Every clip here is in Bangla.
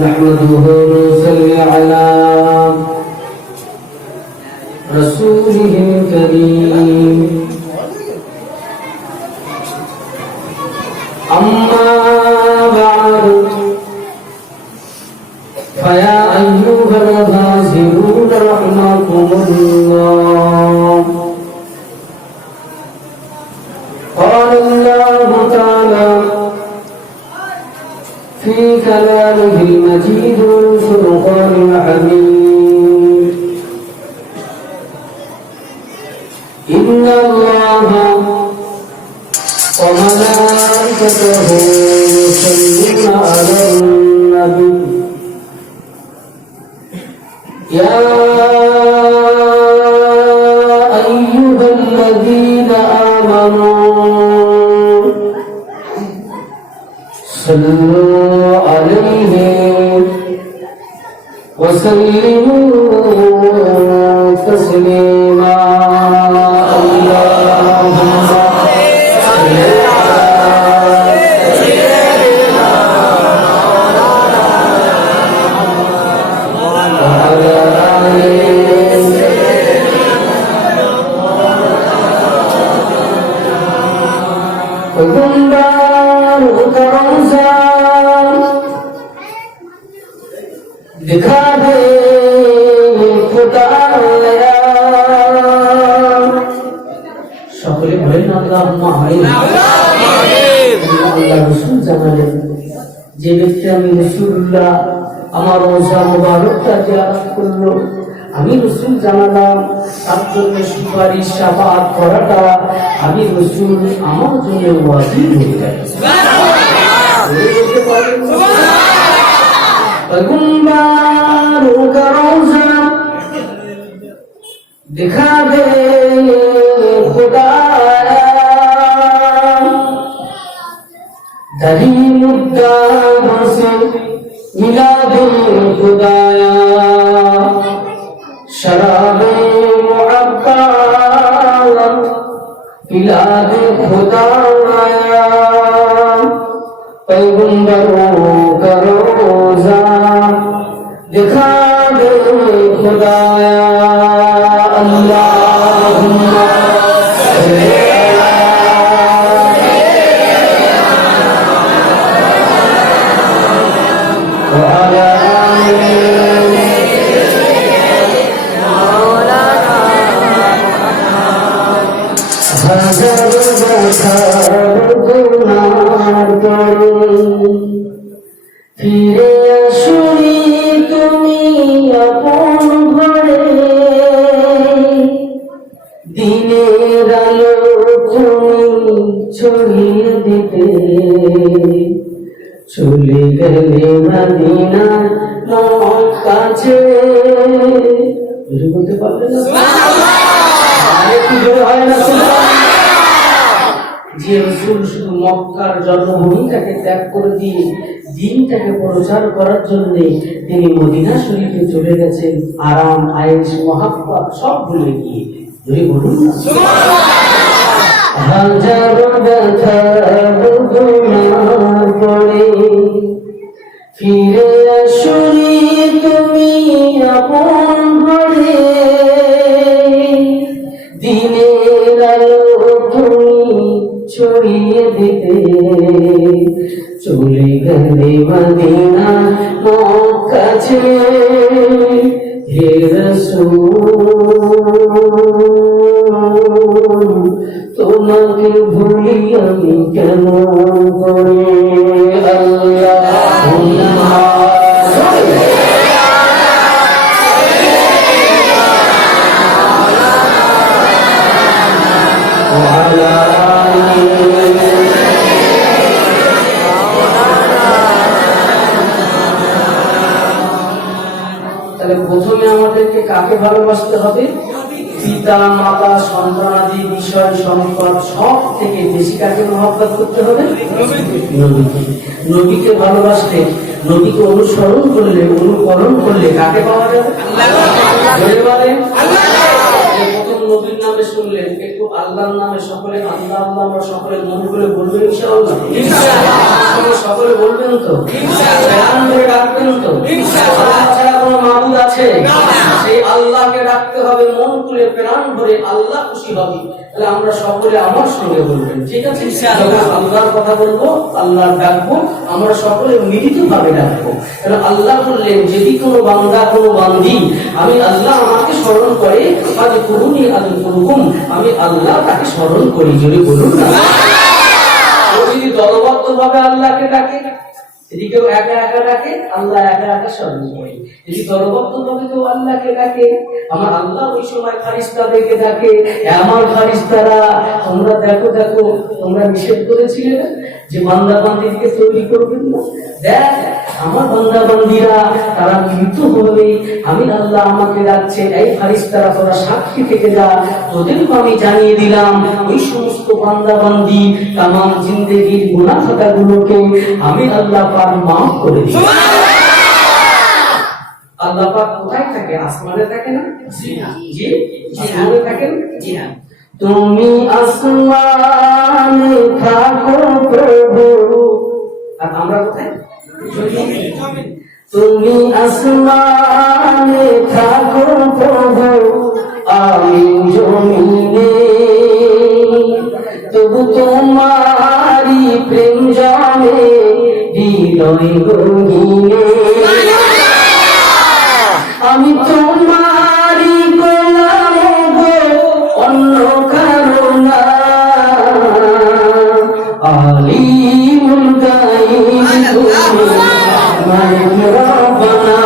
نحمده ونصلي على رسوله الكريم أما بعد فيا أيها الغازلون رحمكم الله. قال الله تعالى في كلامه المجيد والفرقان الحميد: إن الله وملائكته يصلون على النبي يا أيها الذين آمنوا صلوا عليه وسلموا تسليما. اللهم صل दिखा दे खुदा সকলে বলেন আল্লাহুম্মা আমিন। আল্লাহ রাসূল জানালেন, যে ব্যক্তি আমি রাসূলুল্লাহ আমার রওজা মুবারকটা জিয়ারত করলো, আমি রাসূল জানালাম তার জন্য সুপারিশ শাফাআত করাটা আমি রাসূল আমার জন্য ওয়াজিব হয়ে যায়। पैगंबरों का रोज़ा दिखा दे खुदाया, दही मुद्दा से मिला दे खुदाया, शराबे मुअक्का पिला दे खुदाया। पैगंबरों का रोज़ा दिखा दे खुदाया, अल्लाहुम्मा सल्ली अला ফিরে আসুনি তুমি আপন ঘরে, দিনের আলো তুমি ছড়িয়ে দিতে, চলে গেলে মদিনা মক্কা ছেড়ে। বলতে পারবে না আরেকটু জোরে হয় না? যে রাসূল শুধু মক্কার জন্মভূমিটাকে ত্যাগ করে দিয়ে দিনটাকে প্রচার করার জন্য তিনি মদিনা শরীফে চলে গেছেন, আরাম আয়েশ মহাব্বত সব ভুলে গিয়ে। যদি বলুন না হাজারো ব্যথা গুনাহ করে, ফিরে আসুনি তুমি আপন ঘরে, দিনের আলো তুমি ছড়িয়ে দিতে, চলে গেলে মদিনা মক্কা ছেড়ে। হে রাসূল তোমাকে ভুলি আমি কেন করে, আল্লাহুম্মা সাল্লি আলা প্রথমে আমাদেরকে কাকে ভালোবাসতে হবে? পিতা মাতা সন্তানাদি বিষয় সম্পদ সব থেকে বেশি কাকে মহব্বত করতে হবে? নবীকে ভালোবাসলে, নবীকে অনুসরণ করলে, অনুকরণ করলে কাকে পাওয়া যাবে? প্রথম নবীর নামে শুনলেন, একটু আল্লাহর নামে সকলে আল্লাহ আল্লাহ আমরা সকলে মন করে বলবেন ইনশাআল্লাহ। সকলে বলবেন তো? ডাকবেন তো? আল্লাহ ছাড়া কোনো মাবুদ আছে? সেই আল্লাহকে ডাকতে হবে মন খুলে, প্রাণ ভরে, আল্লাহ খুশি হবে। তাহলে আমরা সকলে আমার সঙ্গে বলবেন, ঠিক আছে? আল্লাহর কথা বলবো, আল্লাহর ডাকবো, আমরা সকলে মিলিত ভাবে ডাকবো। তাহলে আল্লাহ বললেন, যদি কোনো বান্দা কোনো বান্দি আমি আল্লাহ আমাকে স্মরণ করে, আজ করুনি আজ করুকুম, আমি আল্লাহ তাকে স্মরণ করি। যদি বলুন না, ও যদি দলবদ্ধ ভাবে আল্লাহকে ডাকে, যদি কেউ একা একা ডাকে, আল্লাহ একা একা স্মরণ করে। যদি দলবদ্ধ ভাবে কেউ আল্লাহকে ডাকে, আমার আল্লাহ ওই সময় ফারিস্তাদেরকে ডাকে, আমার ফারিস্তারা তোমরা দেখো দেখো, তোমরা নিষেধ করেছিলে না যে বান্দা বান্দিকে তৈরি করবেন না, দেখ আমার বান্দা বান্দিরা তারা মৃত হবে, আমি আল্লাহ আমাকে ডাকছে, এই ফারিস্তারা তোরা সাক্ষী থেকে যা, তোদেরকে আমি জানিয়ে দিলাম ওই সমস্ত বান্দা বান্দি তামাম জিন্দেগির গুনাহ খাতাগুলোকে আমি আল্লাহ পাক মাফ করে দিই। আল্লাহ পাক কোথায় থাকে? আসমানে থাকে না? জি, আসমানে থাকেন। জি হ্যাঁ। তুমি আসমানে থাকো প্রভু, আর আমরা কোথায়? তুমি আসমানে থাকো প্রভু, আমি জমিনে, তবু তোমারি প্রেম জানে হৃদয় গহীনে। আমি তোমারি গোলাম গো, অন্য কারো না, আলিমুল গায়ব তুমি মালিক রব্বানা।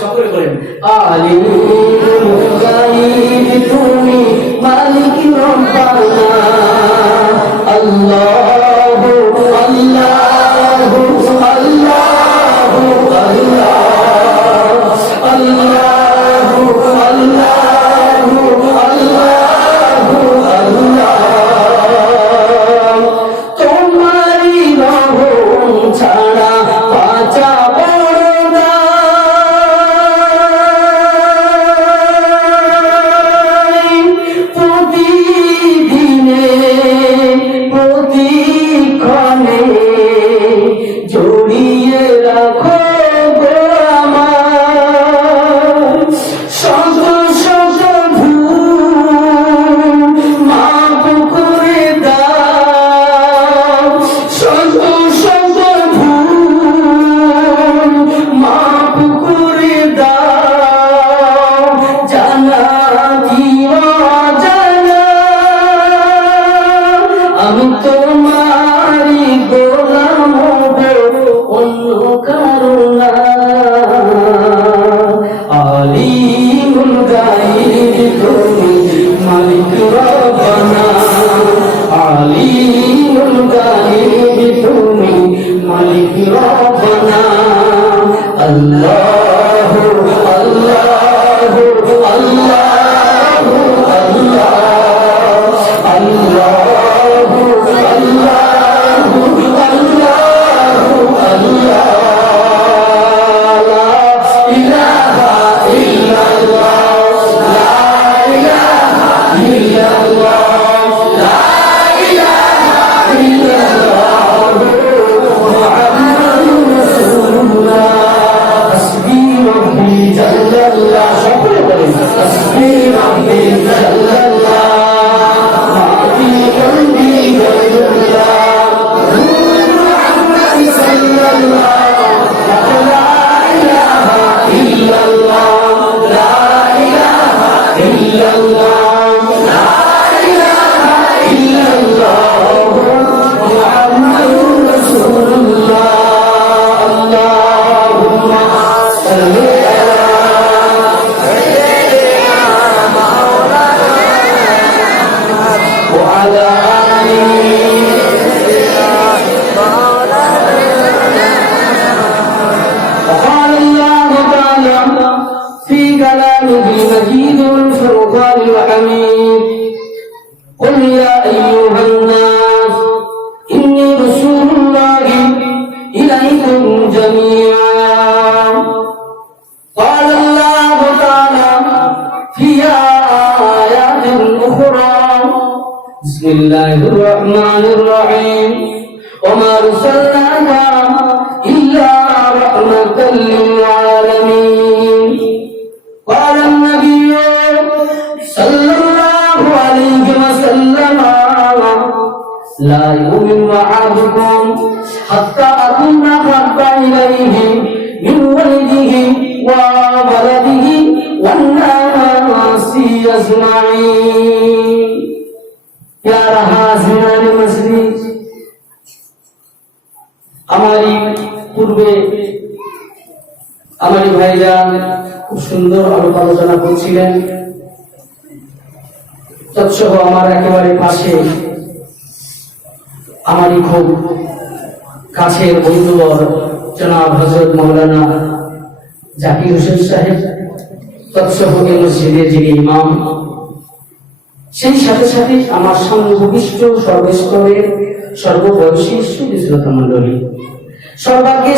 সকলে বলেন, আলিমুল গায়ব তুমি মালিক রব্বানা। আল্লাহু আল্লাহু আল্লাহু আল্লাহু আল্লাহু আল্লাহু আল্লাহ। তোমারি রহম ছাড়া বাঁচা বড় দায়। প্রতিদিনে প্রতিক্ষণে জড়িয়ে রাখো গো আমার, শত শত ভুল মাফ করে দাও, শত শত ভুল মাফ করে দাও, জানা কি অজানা আমি তোমারি গোলাম গো, অন্য কারো না। আলিমুল গায়ব তুমি মালিক রব্বানা, আলিমুল গায়ব তুমি মালিক রব্বানা। আল্লাহু আল্লাহু আল্লাহু আল্লাহ, আল্লাহু আল্লাহু আল্লাহু আল্লাহ। লা ইলাহা ইল্লাল্লাহ, লা ইলাহা ইল্লাল্লাহ, লা ইলাহা ইল্লাল্লাহ, মুহাম্মাদুর রাসূলুল্লাহ। হাসবি রাব্বি জাল্লাল্লাহ, সকলে বলেন হাসবি রাব্বি জাল্লাল্লাহ, মাফি কলবি গায়রুল্লাহ, নূর মুহাম্মদ সাল্লাল্লাহ। লা ইলাহা ইল্লাল্লাহ, লা ইলাহা ইল্লাল্লাহ, লা ইলাহা ইল্লাল্লাহ, মুহাম্মাদুর রাসূলুল্লাহ। আল্লাহুম্মা সাল্লি আলা ওয়া আলা আলি وقال الله تعالى في كلامه المجيد والفرقان الحميد، قل يا أيها الناس إني رسول الله إليكم جميعا. قال الله تعالى في বিসমিল্লাহির রহমানির রহিম ওমা আরসালনাকা ইল্লা রাহমাতাল লিল আলামিন قال النبي صلى الله عليه وسلم لا يؤمن أحدكم حتى أكون أحب إليه من ولده وولده والناس أجمعين يا حاضرين المسجد हमारी पूर्वे हमारे भाईजान খুব সুন্দর আলোচনা করছিলেন। তৎসহ আমার একেবারে পাশে আমারই খুব কাছের বন্ধুবর জনাব হযরত মাওলানা জাকির হোসেন সাহেব, তৎসহ এই মসজিদের যিনি ইমাম, সেই সাথে সাথে আমার সংঘবিষ্ট সর্বস্তরের সর্ববয়সী সুবিশ্রত মন্ডলী, সর্বাগ্রে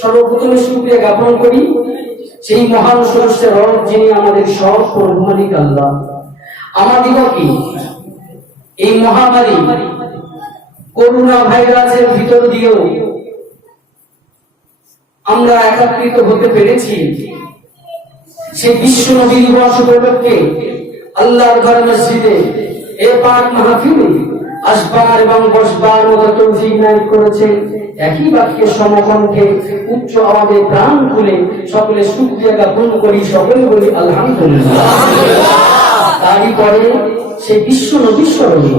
সর্বপ্রথমে শুকরিয়া জ্ঞাপন করি সেই মহান সরস্বতের রব যিনি আমাদের সব প্রভু মালিক আল্লাহ আমাদিগকে এই মহামারী করোনা ভাইরাসের ভিতর দিয়েও আমরা একত্রিত হতে পেরেছি। সেই বিশ্ব নবী দিবস উপলক্ষে আল্লাহর ঘর মসজিদে এ পাক মাহফিলে আসবার এবং বসবার মতো তৌফিক নায়েব করেছে। একই বাক্যে সমকণ্ঠে উচ্চ আওয়াজে প্রাণ খুলে সকলে শুকরিয়া জ্ঞাপন করি, সকলে বলি আলহামদুলিল্লাহ। তারই পরে সেই বিশ্ব নবী স্মরণে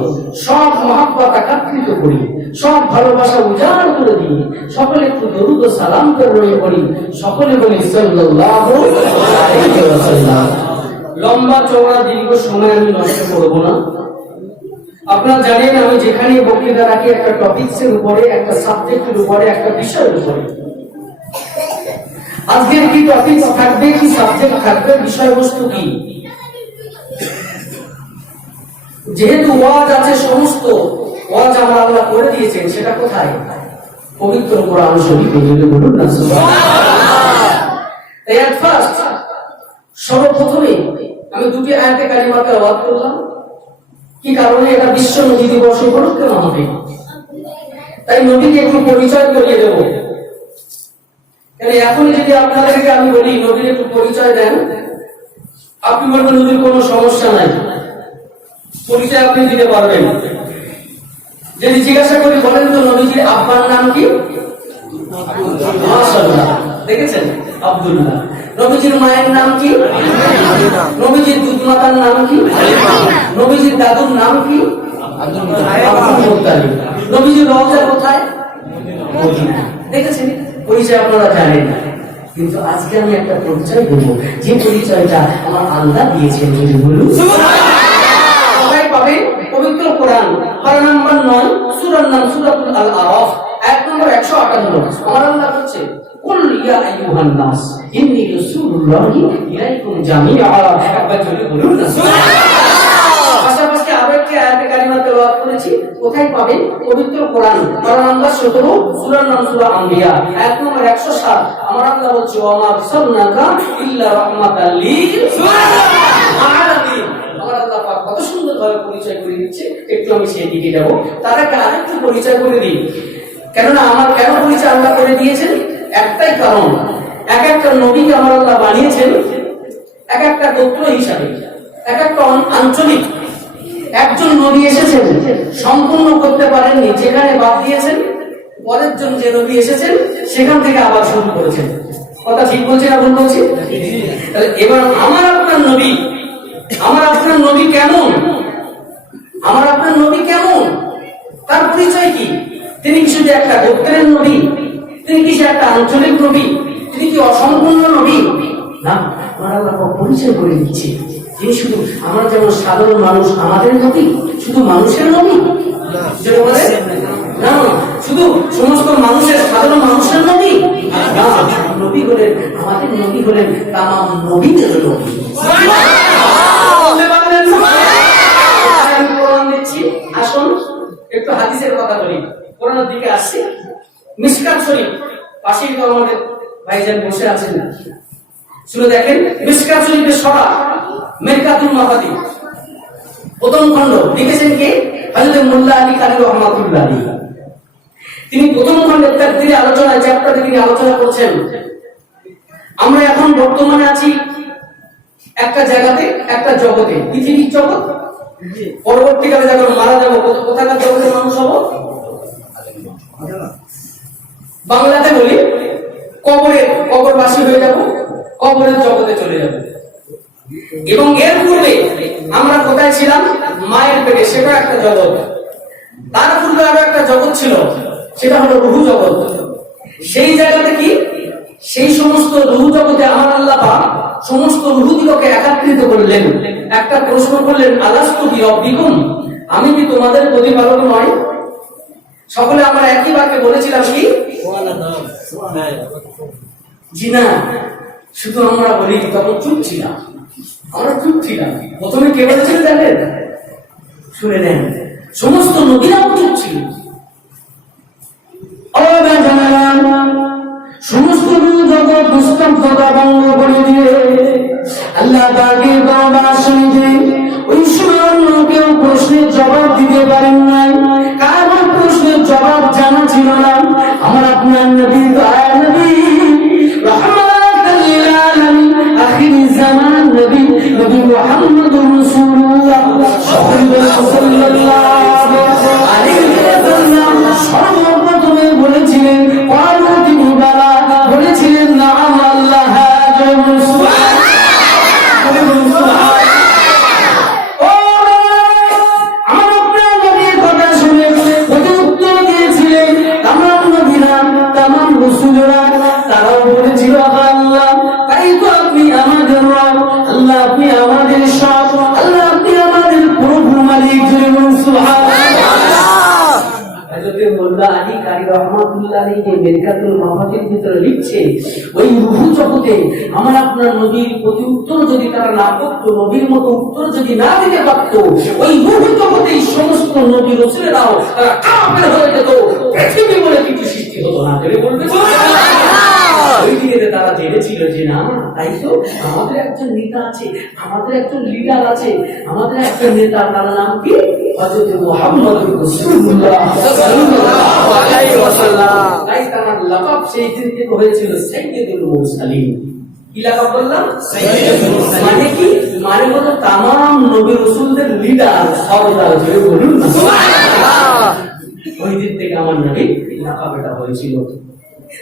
সব মহাব্বত একত্রিত করি, সব ভালোবাসা উজাড় করে দিয়ে সকলে একটু দরুদ ও সালাম করে করি, সকলে বলি সাল্লাল্লাহু আলাইহি ওয়াসাল্লাম। লম্বা চওড়া দীর্ঘ সময় আমি নষ্ট করব না। আপনারা জানেন আমি যেখানে বক্তৃতা রাখি একটা টপিকসের উপরে, একটা সাবজেক্টের উপরে, একটা বিষয়ের উপরে। আজকের কি টপিক থাকবে, কি সাবজেক্ট থাকবে, বিষয়বস্তু কি? যেহেতু ওয়াজ আছে, সমস্ত ওয়াজ আমার আল্লাহ করে দিয়েছেন, সেটা কোথায়? পবিত্র কোরআন শরীফে। বলুন না সুবহানাল্লাহ। এট ফার্স্ট সর্বপ্রথমে আমি দুটি আয়াতে কালিমাকে ওয়াজ করলাম। কি কারণে? এটা বিশ্ব নবী দিবস উপলক্ষে হবে, তাই নবীকে একটু পরিচয় করিয়ে দেব। এখন যদি আপনাদেরকে আমি বলি নবীর একটু পরিচয় দেন, আপনি বলবেন নবীর কোনো সমস্যা নাই, পরিচয় আপনি দিতে পারবেন। যদি জিজ্ঞাসা করি বলেন তো নবীজির আব্বার নাম কি? মাশাআল্লাহ, দেখেছেন? আব্দুল্লাহ। নবীজির মায়ের নাম কি? নবীজির দুধ মাতার নাম কি? নবীজির দাদুর নাম কি? Abdul Muttalib. নবীজির রওজা কোথায়? মদিনা। দেখেছেন? পরিচয় আপনারা জানেন না, কিন্তু আজকে আমি একটা পরিচয় দেবো, যে পরিচয়টা আমার আল্লাহ দিয়েছেন। যদি বলুন সবাই পাবে পবিত্র কোরআন পারা নাম্বার 9, সূরার নাম সূরাতুল আল-আরাফ, আয়াত নম্বর 158। আমার আল্লাহ বলছে কুল ইয়া আইয়ুহান নাস ইন্নী রাসূলুল্লাহি ইলাইকুম জামিআ। একবার জোরে বলুন না সুবহানাল্লাহ। পাশাপাশি আরেকটি আয়াতে কারিমা তেলাওয়াত করেছি, কোথায় পাবেন? পবিত্র কোরআন পারা নাম্বার 17, সূরার নাম সূরা আম্বিয়া, আয়াত নম্বর 107। আমার আল্লাহ বলছে ওয়া মা আরসালনাকা ইল্লা রাহমাতাল লিল আলামিন। আমার আল্লাহ পাক কত সুন্দরভাবে পরিচয় করে দিচ্ছে, একটু আমি সেই দিকে যাব। তার আগে আরেকটু পরিচয় করে দিই, কেননা আমার কেন পরিচয় আল্লাহ করে দিয়েছেন? একটাই কারণ, এক একটা নবীকে আমার আল্লাহ বানিয়েছেন এক একটা গোত্র হিসাবে, এক একটা আঞ্চলিক। একজন নবী এসেছেন সম্পূর্ণ করতে পারেননি, যেখানে বাদ দিয়েছেন পরের জন যে নবী এসেছেন সেখান থেকে আবার শুরু করেছেন। কথা ঠিক বলছি না ভুল বলছি? তাহলে এবার আমার আপনার নবী, আমার আপনার নবী কেমন? আমার আপনার নবী কেমন? তার পরিচয় কি? তিনি কি শুধু একটা গোত্রের নবী? তিনি কি একটা আঞ্চলিক নবী? তিনি কি অসম্পূর্ণ নবী? না, আমার আল্লাহ পরিচয় করে দিচ্ছে তিনি শুধু আমরা যেমন সাধারণ মানুষ আমাদের নবী, শুধু মানুষের নবী না, শুধু সমস্ত মানুষের সাধারণ মানুষের নবী না, নবী হলেন আমাদের নবী হলেন তামাম নবীদের নবী। আসুন একটু হাদিসের কথা বলি, কোরআনের দিকে আসছি। মিশকাত শরীফ পাশেই তো আমাদের ভাইজান বসে আছেন, শুনে দেখেন। মিশকাত শরীফের সরা মেরকাতুল মাফাতি প্রথম খণ্ড লিখেছেন কে? হযরত মোল্লা আলী কারি রহমাতুল্লাহ আলাইহি। তিনি প্রথম খণ্ডের তাফসীরে আলোচনা চ্যাপ্টারে তিনি আলোচনা করছেন আমরা এখন বর্তমানে আছি একটা জায়গাতে, একটা জগতে, পৃথিবীর জগৎ। পরবর্তীকালে যখন মারা যাবো কোথাকার জগতের মানুষ হবো? বাংলাতে বলি কবরবাসী হয়ে যাব, কবরের জগতে চলে যাব। এবং এর পূর্বে আমরা কোথায় ছিলাম? মায়ের পেটে, সেটা একটা জগৎ। তার পূর্বে আরো একটা জগৎ ছিল, সেটা হলো রূহ জগৎ। সেই জায়গাতে কি, সেই সমস্ত রূহ জগতে আমার আল্লাহ পাক সমস্ত রূহগুলোকে একত্রিত করলেন। একটা প্রশ্ন করলেন, আলাস্তু বিরব্বিকুম, আমি কি তোমাদের প্রতিপালক নয়? সকলে আমরা একই বাক্যে বলেছিলাম কি? জি না। শুধু আমরা বলি, তখন চুপ ছিলাম, আমরা চুপ ছিলাম। প্রথমে কে বলেছিল জানেন? শুনে নেন, সমস্ত নবীরাও চুপ ছিল। সমস্ত জগৎ নিস্তব্ধতা ভঙ্গ করে দিয়ে আল্লাহ পাকের দরবার শুনতে ওই সময় কেউ প্রশ্নের জবাব দিতে পারেন নাই, কারণ প্রশ্নের জবাব জানা ছিল না। আমার আপনার নবী দয়ার নবী রাহমাতাল লিল আলামিন আখিরি জামান নবী মুহাম্মদুর রাসূলুল্লাহ সাল্লাল্লাহু আলাইহি ওয়াসাল্লাম সর্বপ্রথমে বলেছিলেন, বলেছিলেন না আল্লাহ তারাও বলেছিল আল্লাহ, তাই তো আপনি আমাদের রব, আল্লাহ আপনি আমাদের সব, আল্লাহ আপনি আমাদের প্রভু মালিক। মোল্লা আলী কারি রহমাতুল্লাহ আলাইহি মেরকাতুল মাফাতির ভিতরে লিখছে, ওই রূহ জগতে আমার আপনার নবীর প্রতি উত্তর যদি তারা না করত, নবীর মতো উত্তর যদি না দিতে পারত, ওই রূহ জগতে সমস্ত নবী রাসূলরাও তারা কাফের হয়ে যেত, পৃথিবী বলে কিছু সৃষ্টি হতো না। বলবে ওই দিকে তারা জেনেছিল যে না, তাই তো আমাদের একজন নেতা আছে, আমাদের একজন লিডার আছে, আমাদের একজন নেতা, তার নাম কি? হযরত মুহাম্মদুর রাসূলুল্লাহ সাল্লাল্লাহু আলাইহি ওয়াসাল্লাম। তাই তার লাকাব সেই দিন থেকে হয়েছিল সাইয়্যিদুল মুরসালিন। কি লাকাব বললাম? সাইয়্যিদুল মুরসালিন। মানে কি? মানে হলো तमाम নবী রাসূলদের লিডার, সর্দার। জয় বলুন না সুবহানাল্লাহ। ওই দিন থেকে আমার নবী লাকাব এটা হয়েছিল।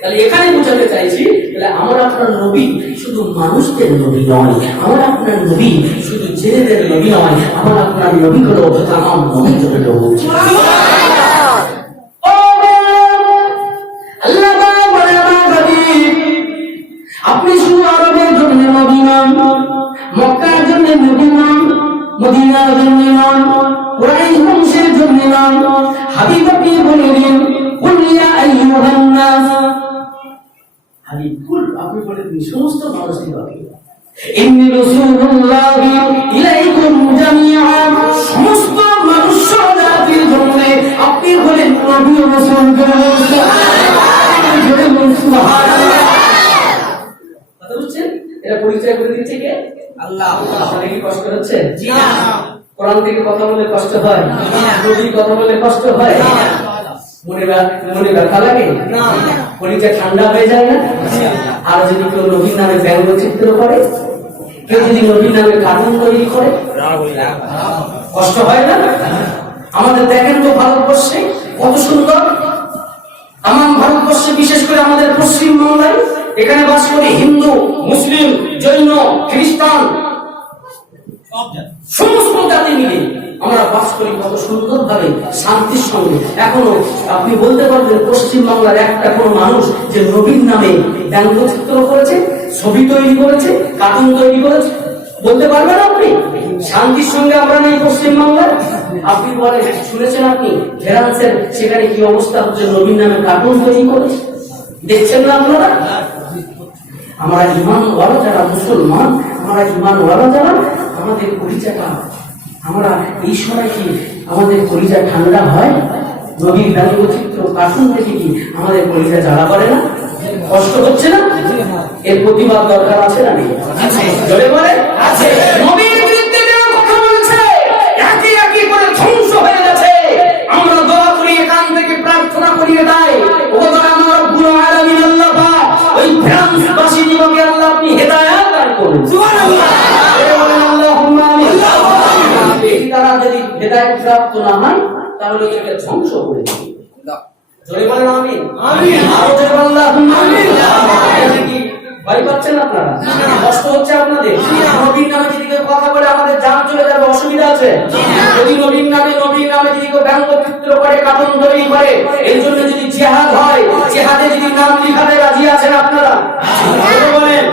তাহলে এখানে বোঝাতে চাইছি, তাহলে আমার আপনার নবী শুধু মানুষদের নবী নয়, আমার আপনার নবী শুধু জেলেদের নবী নয়, আমার আপনার নবী হলো তামাম নবীদের নবী। আপনি শুধু আরবের জন্য নবী নন, মক্কার জন্য নবী নন, মদিনার জন্য নন, কুরাইশ বংশের জন্য নন। হাবিব আপনি বলে দিন, কুল ইয়া আইয়ুহান নাস, হাবিব কুল আপনি বলে দিন সমস্ত মানুষকে পাবে, ইন্নী রাসূলুল্লাহি ইলাইকুম জামিআন, সমস্ত মানুষ জাতির জন্য আপনি হলেন নবী ও রাসূল। সুবহানাল্লাহ। কথা বুঝছেন? এটা পরিচয় করে দিচ্ছে কে? আল্লাহ। আপনাদের কি কষ্ট হচ্ছে? জি না। কোরআন থেকে কথা বলে কষ্ট হয় না, নবীর কথা বলে কষ্ট হয় না, মনে ব্যথা লাগে না, পরিচয় ঠান্ডা হয়ে যায় না। আর যদি কেউ নবীর নামে ব্যঙ্গচিত্র করে, কেউ যদি নবীর নামে কার্টুন তৈরি করে, কষ্ট হয় না? আমাদের দেখেন তো ভারতবর্ষে কত সুন্দর, আমার ভারতবর্ষে বিশেষ করে আমাদের পশ্চিমবাংলায় এখানে বাস করে হিন্দু, মুসলিম, জৈন, খ্রিস্টান, সমস্ত জাতি মিলে আমরা বাস করি কত সুন্দর ভাবে, শান্তির সঙ্গে। এখনো আপনি বলতে পারবেন পশ্চিমবাংলার একটা কোন মানুষ যে নবীর নামে ব্যঙ্গচিত্র করেছে, ছবি তৈরি করেছে, কার্টুন তৈরি করেছে? বলতে পারবেন আপনি? শান্তির সঙ্গে আমরা নেই পশ্চিমবাংলায়। আপনি বলে শুনেছেন আপনি ফ্রান্সের সেখানে কি অবস্থা হচ্ছে, নবীর নামে কার্টুন তৈরি করেছে, দেখছেন না আপনারা? আমরা ইমানওয়ালা যারা মুসলমান, আমরা ইমানওয়ালা যারা, আমাদের পরিচয়টা, আমরা এই সময় কি আমাদের পরিচয় ঠান্ডা হয়? নবীর ব্যঙ্গচিত্র কার্টুন দেখে কি আমাদের পরিচয় জ্বালা করে না? কষ্ট হচ্ছে না? এর প্রতিবাদ দরকার আছে না? জোরে বলে আছে। নবীর বিরুদ্ধে যারা কথা বলছে, একই তাহলে একে ধ্বংস করে দিই। জোরে বলেন আমিন। আরো জোরে বলেন আমিন। ভয় পাচ্ছেন আপনারা? কষ্ট হচ্ছে আপনাদের? নবীর নামে যদি কেউ কথা বলে আমাদের জান চলে যাবে, অসুবিধা আছে? যদি নবীর নামে যদি কেউ ব্যঙ্গ চিত্র করে, কার্টুন তৈরি করে, এর জন্য যদি জিহাদ হয়, জিহাদে যদি নাম লিখাতে রাজি আছেন আপনারা? বলেন।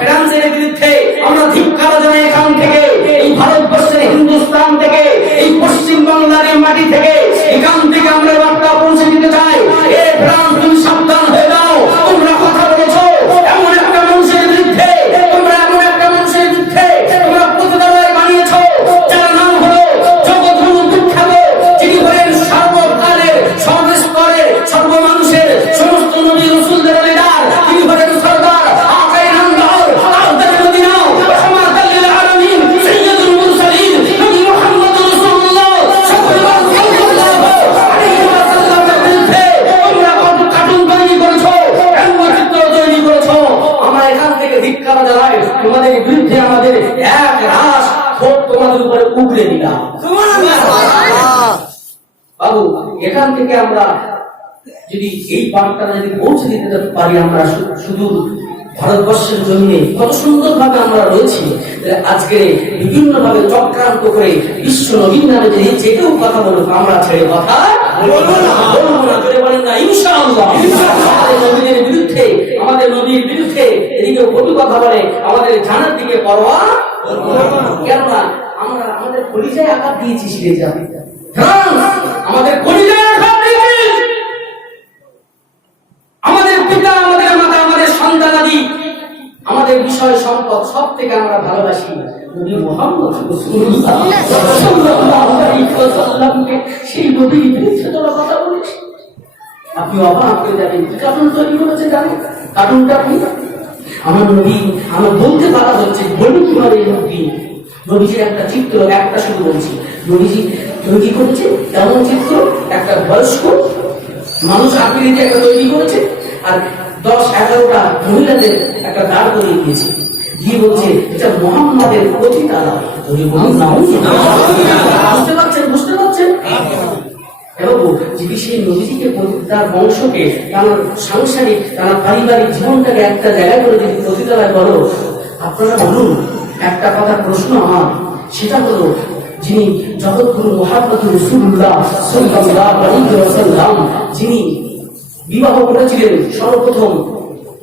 ফ্রান্সের বিরুদ্ধে আমরা ধিক্কার জানাই এখান থেকে, এই ভারতবর্ষের হিন্দুস্তান থেকে, এই পশ্চিম বাংলার মাটি থেকে, এখান থেকে আমরা বার্তা পৌঁছে দিতে চাই। এ ফ্রান্স, তুমি সাবধান হয়ে যাও। তোমরা কথা বলেছো এমন একটা মানুষের বিরুদ্ধে, তোমরা প্রতিদায় বানিয়েছো যার নাম হলো জগৎগুরু বিখ্যাত, যিনি হলেন সর্বকালের, সর্বস্তরের, সর্বমানুষের, সমস্ত নবী রাসূলদের লিডার। তিনি হলেন সরদার আকাই নামদার তাজদার মদিনা রহমাতুল লিল আলামিন সাইয়্যিদুল মুরসালিন নবী মুহাম্মদ রাসূলুল্লাহ সাল্লাল্লাহু আলাইহি ওয়াসাল্লামের বিরুদ্ধে তোমরা কত কার্টুন তৈরি করেছো, ব্যঙ্গচিত্র তৈরি করেছো। আমরা এখান থেকে ধিক্কার জানাই, তোমাদের বিরুদ্ধে আমাদের এক রাশ ক্ষোভ তোমাদের উপরে উগড়ে দিলাম। বাবু, এখান থেকে আমরা যদি এই বার্তাটা যদি পৌঁছে দিতে পারি, আমরা শুধু ভারতবর্ষের জমিনে কত সুন্দর ভাবে আমরা রয়েছি। আজকে বিভিন্ন ভাবে চক্রান্ত করে বিশ্ব নবীর নামে যদি যে কেউ কথা বলুক, আমরা ছেড়ে কথা বলবো না। বলেন না ইনশাআল্লাহ। আমাদের নবীদের বিরুদ্ধে, আমাদের নবীর বিরুদ্ধে এদিকে কটু কথা বলে, আমাদের জানার দিকে পরোয়া কেননা আমরা আমাদের পরিচয় আঘাত দিয়েছি। সিরে যাবে আমাদের পরিচয় আঘাত দিয়েছি, আমাদের পিতা, আমাদের মাতা, আমাদের সন্তানাদি, আমাদের বিষয় সম্পদ সব থেকে আমরা ভালোবাসি নবী মুহাম্মদ রাসূলুল্লাহ সাল্লাল্লাহু আলাইহি ওয়াসাল্লামকে। সেই নবীর বিরুদ্ধে তোরা কথা বলিস, আপনি অবাক হয়ে যাবেন। কার্টুন তৈরি করেছে, জানেন কার্টুনটা আপনি? আমার নবী, আমার বলতে পারা হচ্ছে, বলি কিভাবে নবীজির একটা চিত্র, একটা শুধু বলছি। নবীজি তৈরি করেছে এমন চিত্র, একটা বয়স্ক মানুষ আকৃতিতে একটা তৈরি করেছে, আর 10-11টা মহিলাদের একটা দাঁড় করিয়ে দিয়েছে, দিয়ে বলছে এটা মুহাম্মাদের পতিতালয়। বুঝতে পারছেন? এবং যদি সেই নবীজিকে, তার বংশকে, তার সাংসারিক, তার পারিবারিক জীবনটাকে একটা জায়গায় করে যদি পতিতালয় করো, আপনারা বলুন, একটা কথা প্রশ্ন আমার, সেটা হলো যিনি জগৎগুরু মুহাম্মদ রাসূলুল্লাহ সাল্লাল্লাহু আলাইহি ওয়াসাল্লাম, যিনি বিবাহ করেছিলেন সর্বপ্রথম,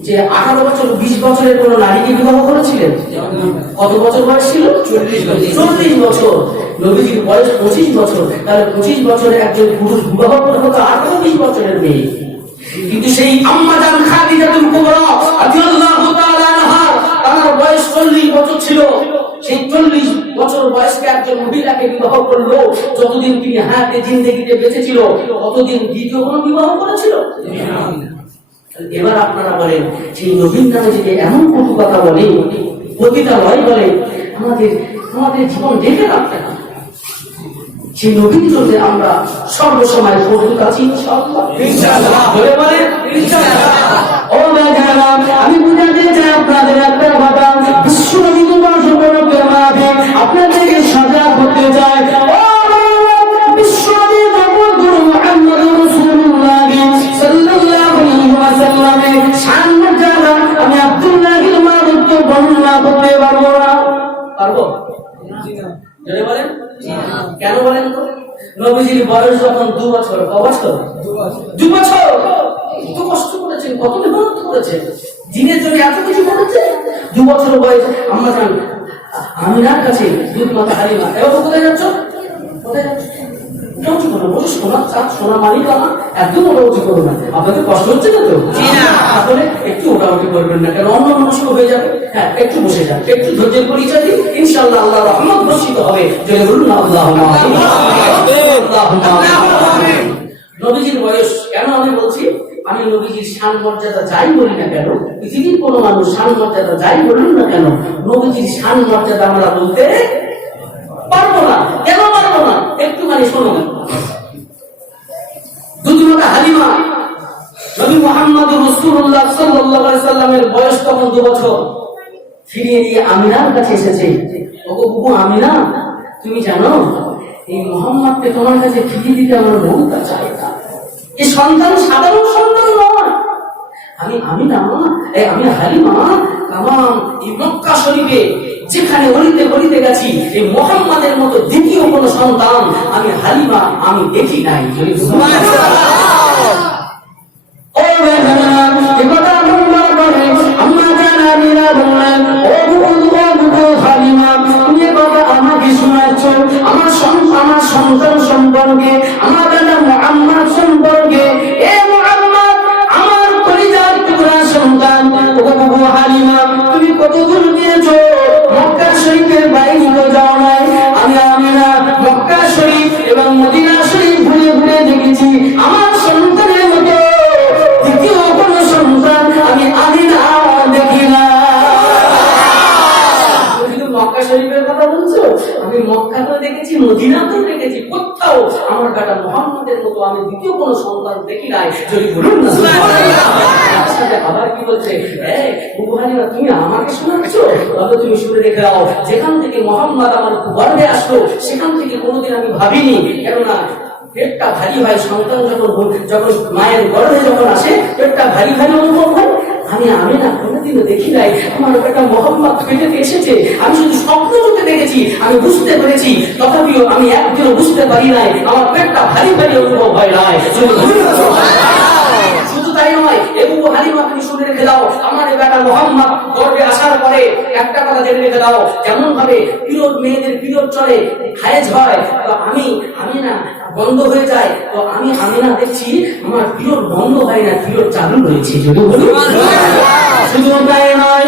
যে 18 বছর 20 বছরের কোন নারীকে বিবাহ করেছিলেন। কত বছর বয়স ছিল? 40 বছর। নবীজির বয়স 25 বছর। তাহলে 25 বছরের একজন পুরুষ বিবাহ করতে হতো 18-20 বছরের মেয়ে। কিন্তু সেই আম্মা জান খাদিজাতুল কুবরা রাদিয়াল্লাহু তাআলা আনহা, তার বয়স 40 বছর ছিল। সেই 40 বছর বয়স্ক একজন মহিলাকে বিবাহ করলো। যতদিন তিনি হায়াতে জিন্দেগিতে বেঁচে ছিল, ততদিন দ্বিতীয় কোনো বিবাহ করেছিল? এবার আপনারা বলেন, সেই নবীর নামে যদি এমন কটু কথা বলে, পতিতালয় বলে, আমাদের জীবন দেখে রাখতে না। সেই নবীর জন্য আমরা সর্বসময় প্রস্তুত আছি ইনশাআল্লাহ। বলে বলেন ইনশাআল্লাহ। ও ভাইজান, আমি বুঝাতে চাই আপনাদের একটা কথা, বিশ্ব নবী বর্ষ উপলক্ষে আপনাদেরকে সজাগ হতে চাই। বিশ্ব নবী জগৎগুরু মুহাম্মদ রাসূলুল্লাহ সাল্লাল্লাহু আলাইহি ওয়াসাল্লামের শান মর্যাদা আমি আব্দুল্লাহ ইবনে মারুফ বর্ণনা করতে পারবো না। পারবো? জোরে বলেন। কেন বলেন তো? নবীজির বয়স যখন 2 বছর, কবছর 2 বছর, কত কষ্ট করেছেন, কত মেহনত করেছেন, দিনের জন্য এত কিছু করেছে। 2 বছর বয়স আম্মা জান আমিনার কাছে দুধ মাতা হালিমা, এবার কোথায় যাচ্ছ? কোথায় যাচ্ছ? উঠি করো, বসে শোনা চাপ, শোনা মালিক আমার একদম ওটা করো না। আপনাদের কষ্ট হচ্ছে না তো? তাহলে একটু ওটাউটি করবেন না, কারণ অন্য মানুষকে হয়ে যাবে। হ্যাঁ, একটু বসে যান, একটু ধৈর্যের পরিচয় দিন, ইনশাআল্লাহ আল্লাহ রহমত বর্ষিত হবে। যদি বলুন না আল্লাহুম্মা আমিন। নবীজির বয়স কেন আমি বলছি? আমি নবীজির শান মর্যাদা যাই বলি না কেন, পৃথিবীর কোনো মানুষ শান মর্যাদা যাই বলুন না কেন, নবীজির শান মর্যাদা আমরা বলতে পারবো না। কেন পারবো না? একটুখানি শুনুন। দুধমাতা হালিমা, নবী মুহাম্মদ রাসূলুল্লাহ সাল্লাল্লাহু আলাইহি সাল্লামের বয়স তখন 2 বছর, ফিরিয়ে দিয়ে আমিনার কাছে এসেছে। ওগো বুবু আমিনা, তুমি জানো এই মোহাম্মদকে তোমার কাছে ফিরিয়ে দিতে আমার মনটা চায় না। এই সন্তান সাধারণ সন্তান নয়। আমি হালিমা তামাম এই মক্কা শরীফে যেখানে অলিতে গলিতে গেছি, এই মোহাম্মদের মতো দ্বিতীয় কোন সন্তান আমি হালিমা আমি দেখি নাই। আমার সন্তান সম্পর্কে, আমার দাদা মুহাম্মদ সম্পর্কে, এ মুহাম্মদ আমার কলিজার টুকরা সন্তান, ওগো হালিমা তুমি কত দূর গিয়েছো? মক্কা শরীফের বাইরে যাও নাই। আমি না মক্কা শরীফ এবং মদিনা শরীফ ঘুরে ঘুরে দেখেছি। আমার সন্তানের মতো দ্বিতীয় কোন সন্তান আমি না দেখি না। মক্কা শরীফের কথা বলছো? আমি মক্কাতেও দেখেছি, মদিনাতেও দেখেছি, কোথাও আমার বেটা মুহাম্মদের মতো আমি দ্বিতীয় কোন সন্তান দেখি নাই। যদি বলুন না আবার কি বলছে, তুমি আমাকে শোনাচ্ছ? তবে তুমি শুনে রেখে দাও, যেখান থেকে মুহাম্মদ আমার গর্ভে আসলো সেখান থেকে কোনোদিন আমি ভাবিনি। কেননা পেটটা ভারী হয়, সন্তান যখন মায়ের গর্ভে যখন আসে পেটটা ভারী ভারী অনুভব হয়। আমি না কোনোদিনও দেখি নাই আমার বেটা মুহাম্মদ পেটে এসেছে। আমি শুধু স্বপ্ন চোখে দেখেছি, আমি বুঝতে পেরেছি, তথাপিও আমি একদিনও বুঝতে পারি নাই আমার পেটটা ভারী ভারী অনুভব হয় নাই। শুধু তাই নয়, এবু হালিমা তুমি শুনে রেখে দাও, আমার বেটা মুহাম্মদ গর্ভে আসার পরে একটা কথা জেনে রেখে দাও, কেমন ভাবে পিরিয়ড মেয়েদের পিরিয়ড চলে, হায়েজ হয়, তো আমি না বন্ধ হয়ে যায়, তো আমি না দেখছি আমার পিরিয়ড বন্ধ হয় না, পিরিয়ড চালু রয়েছে। যদি বলি শুধু তাই নয়,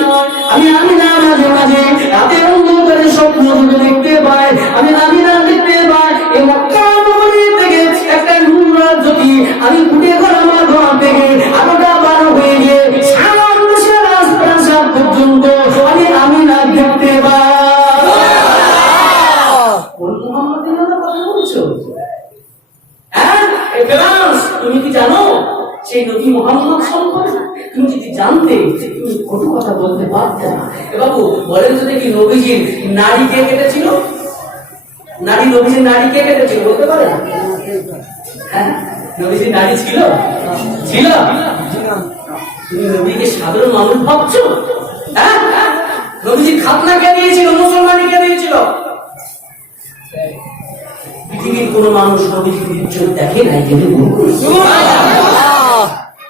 আমি না মাঝে মাঝে রাতের অন্ধকারে স্বপ্ন দেখতে পাই, আমি না দেখতে পাই এই মক্কা নগরী থেকে একটা নূর জ্যোতি আমি ফুটে ঘর আমার ঘর থেকে আলোটা বার হয়ে গিয়ে সারা দেশের রাস্তা পর্যন্ত আমি না দেখতে পাই। কোন মুহাম্মদের কথা বলছো? তুমি কি জানো সেই নবী মুহাম্মদ সম্পর্কে? তুমি যদি জানতে তুমি কত কথা বলতে পারতে না। বাবু বলেন তো দেখি, নবীজির নারী কে কেটেছিল? নবীজির নারী কে কেটেছিল বলতে পারে? হ্যাঁ, নবীজির নারী ছিল? তুমি নবীকে সাধারণ মানুষ ভাবছো? হ্যাঁ, নবীজির খাতনা কে দিয়েছিল? মুসলমানই কে দিয়েছিল? পৃথিবীর কোন মানুষ নবীজির ইজ্জত দেখে নাই। যদি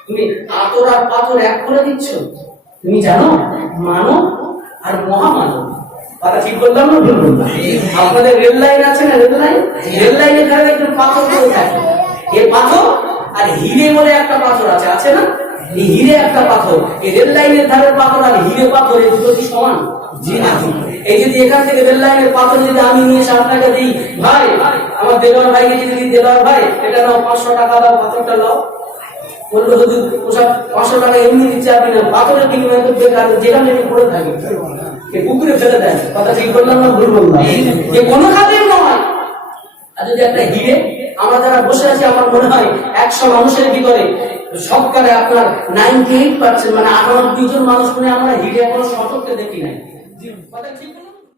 তুমি আতর আর পাথর এক করে দিচ্ছ। তুমি জানো মানব আর মহামানব কথা ঠিক বললাম না ভুল বললাম? আপনাদের রেল লাইন আছে না, রেল লাইনের ধারে একটু পাথর পড়ে থাকে, এ পাথর আর হিরে বলে একটা পাথর আছে না, এই হিরে একটা পাথর, এই রেল লাইনের ধারের পাথর আর হিরে পাথর এই দুটো কি সমান? এই যদি এখান থেকে রেল লাইনের পাথর যদি আমি নিয়ে এসে আপনাকে দিই, ভাই আমার দেলোয়ার ভাইকে যদি দেলোয়ার ভাই এটা নাও 500 টাকা দাও, পাথরটা দাও, বললো যদি 500 টাকা এমনি দিচ্ছে আপনি না, পাথরের বিনিময়ে তো বেকার যেখানে পড়ে থাকে পুকুরে ফেলে দেন। কথা ঠিক বললাম না ভুল বললাম? যে কোনো খাতের নয়। আর যদি একটা হিরে, আমরা যারা বসে আছি আমার মনে হয় 100 মানুষের ভিতরে সবকারে আপনার 98% মানে 98 জন মানুষ মনে আমরা হিরে এখনো সতর্কে দেখি নাই। কথা ঠিক